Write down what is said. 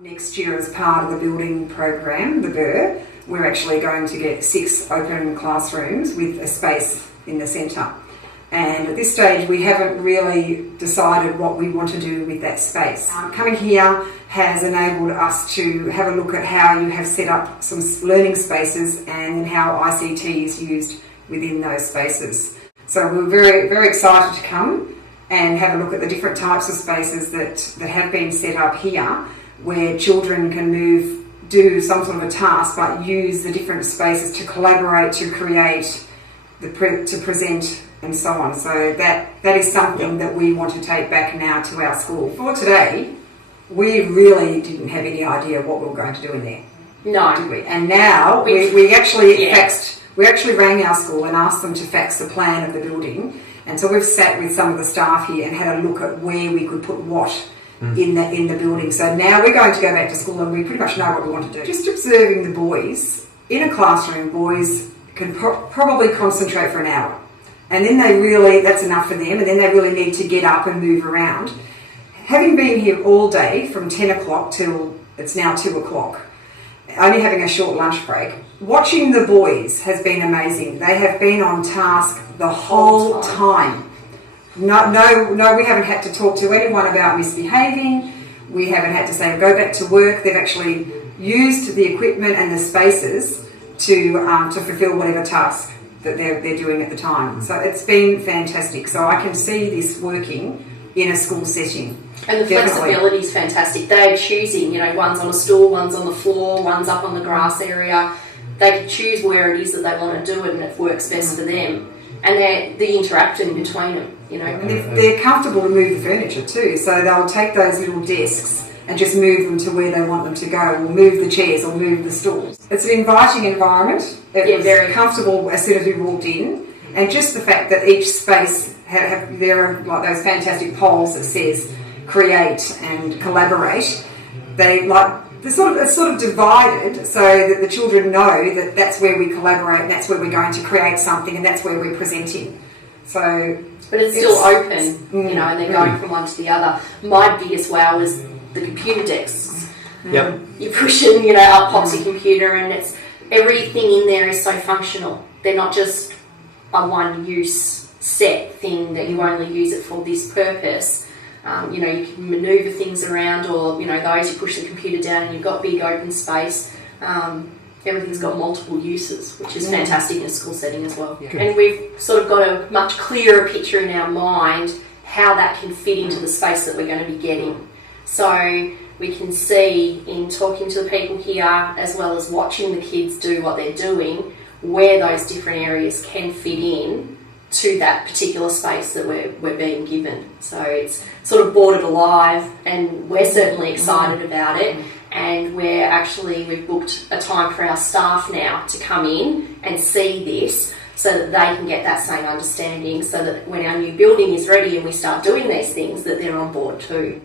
Next year, as part of the building program, the BER, we're actually going to get 6 open classrooms with a space in the centre. And at this stage, we haven't really decided what we want to do with that space. Coming here has enabled us to have a look at how you have set up some learning spaces and how ICT is used within those spaces. So we're very, very excited to come and have a look at the different types of spaces that have been set up here, where children can do some sort of a task, but use the different spaces to collaborate, to create, to present, and so on. So that is something that we want to take back now to our school. For today, we really didn't have any idea what we were going to do in there. No. Did we? And now we actually faxed. We actually rang our school and asked them to fax the plan of the building. And so we've sat with some of the staff here and had a look at where we could put what in the building. So now we're going to go back to school and we pretty much know what we want to do. Just observing the boys in a classroom, boys can probably concentrate for an hour. And then that's enough for them, and then they really need to get up and move around. Having been here all day from 10 o'clock till it's now 2 o'clock, only having a short lunch break, watching the boys has been amazing. They have been on task the whole time. No, we haven't had to talk to anyone about misbehaving. We haven't had to say go back to work. They've actually used the equipment and the spaces to fulfil whatever task that they're doing at the time. So it's been fantastic. So I can see this working in a school setting. And the flexibility is fantastic. They're choosing, one's on a stool, one's on the floor, one's up on the grass area. They can choose where it is that they want to do it and it works best for them. And the interaction between them, And they're comfortable to move the furniture too. So they'll take those little desks and just move them to where they want them to go, or move the chairs or move the stools. It's an inviting environment. It was very comfortable as soon as we walked in, and just the fact that each space there are like those fantastic poles that says create and collaborate. It's sort of divided so that the children know that that's where we collaborate, and that's where we're going to create something, and that's where we're presenting. So, but it's still open, and they're going from one to the other. My biggest wow was the computer desks. Yep. You push in, up pops your computer, and it's everything in there is so functional. They're not just a one-use set thing that you only use it for this purpose. You can manoeuvre things around, or those you push the computer down and you've got big open space. Everything's got multiple uses, which is fantastic in a school setting as well. Yeah. And we've sort of got a much clearer picture in our mind how that can fit into the space that we're going to be getting. So we can see in talking to the people here, as well as watching the kids do what they're doing, where those different areas can fit in to that particular space that we're being given. So it's sort of brought it alive, and we're certainly excited about it. And we've booked a time for our staff now to come in and see this, so that they can get that same understanding, so that when our new building is ready and we start doing these things, that they're on board too.